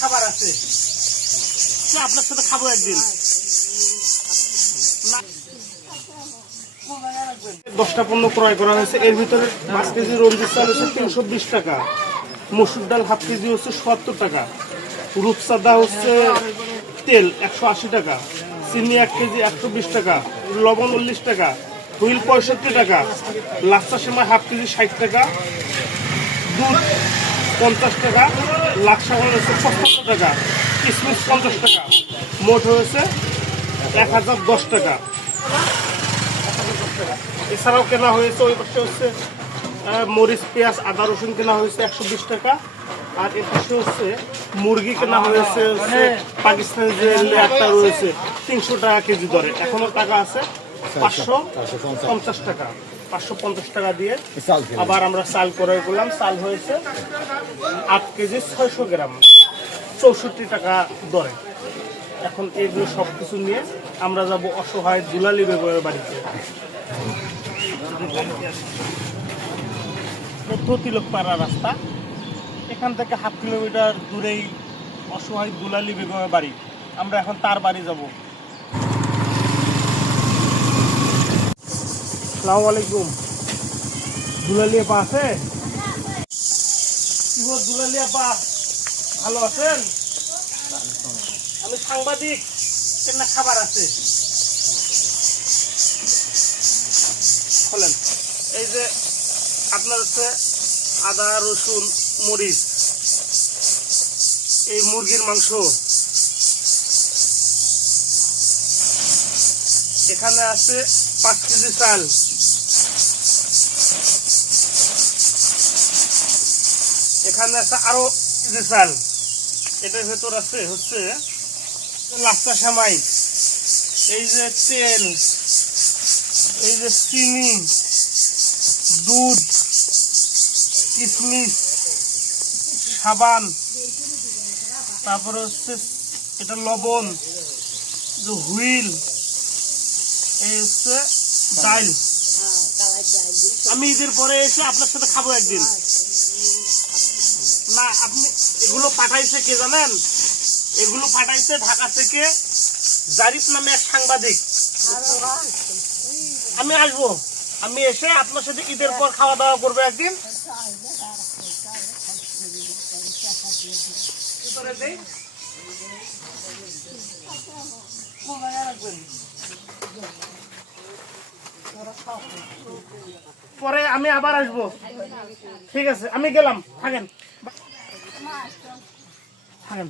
খাবার আছে আপনার সাথে একদিন দশটা পণ্য ক্রয় করা হয়েছে। এর ভিতরে পাঁচ কেজি রঞ্জিত চাল হচ্ছে তিনশো বিশ টাকা। মসুর ডাল হাফ কেজি হচ্ছে সত্তর টাকা। রূপসাদা হচ্ছে তেল একশো আশি টাকা। চিনি এক কেজি একশো বিশ টাকা। লবণ উল্লিশ টাকা। হুইল পঁয়ষট্টি টাকা। লাচ্চা সেমাই হাফ কেজি ষাট টাকা। দুধ পঞ্চাশ টাকা। লাক্সা হয়েছে পঁচপান্ন টাকা। কিসমিস পঞ্চাশ টাকা। মোট হয়েছে এক হাজার দশ টাকা। এছাড়াও কেনা হয়েছে, ওই পাশে হচ্ছে মরিচ, পেঁয়াজ, আদা, রসুন কেনা হয়েছে একশো বিশ টাকা। আর এ পাশে হচ্ছে মুরগি কেনা হয়েছে পাকিস্তানি যে লেয়ারটা রয়েছে, তিনশো টাকা কেজি দরে। এখনও টাকা আছে। পাঁচশো পঞ্চাশ টাকা। পাঁচশো পঞ্চাশ টাকা দিয়ে আবার আমরা চাল ক্রয় করলাম চাল হয়েছে আট কেজি ছয়শো গ্রাম। চৌষট্টি টাকা দরে। এখন এগুলো সব কিছু নিয়ে আমরা যাব অসহায় দুলালি বেগমের বাড়িতে। মধ্য তিলকপাড়া রাস্তা। এখান থেকে হাফ কিলোমিটার দূরেই অসহায় দুলালি বেগমের বাড়ি। আমরা এখন তার বাড়ি যাব। সালামু আলাইকুম। দুলালি আপা আছে? কি হল দুলালি ভালো আছেন? আমি সাংবাদিক না খাবার আছে। খোলেন এই যে আপনার হচ্ছে আদা, রসুন, মরিচ, এই মুরগির মাংস। এখানে আছে পাঁচ কেজি চাল। এখানে আছে আরও কেজি চাল। এটার ভেতর আছে হচ্ছে লাচ্চা সেমাই, এই যে তেল, এই যে চিনি, দুধ কিশমিশ সাবান, তারপরে হচ্ছে এটা লবণ, যে হুইল হচ্ছে ডাইল। আমি ঈদের পরে এসে আপনার সাথে খাব একদিন। না, আপনি এগুলো পাঠাইছে কে জানেন? এগুলো পাঠাইছে ঢাকা থেকে জারিফ নামে এক সাংবাদিক। আমি আসব। আমি এসে আপনার সাথে ঈদের পর খাওয়া দাওয়া করব একদিন? পরে আমি আবার আসব। ঠিক আছে আমি গেলাম থাকেন। থাকেন।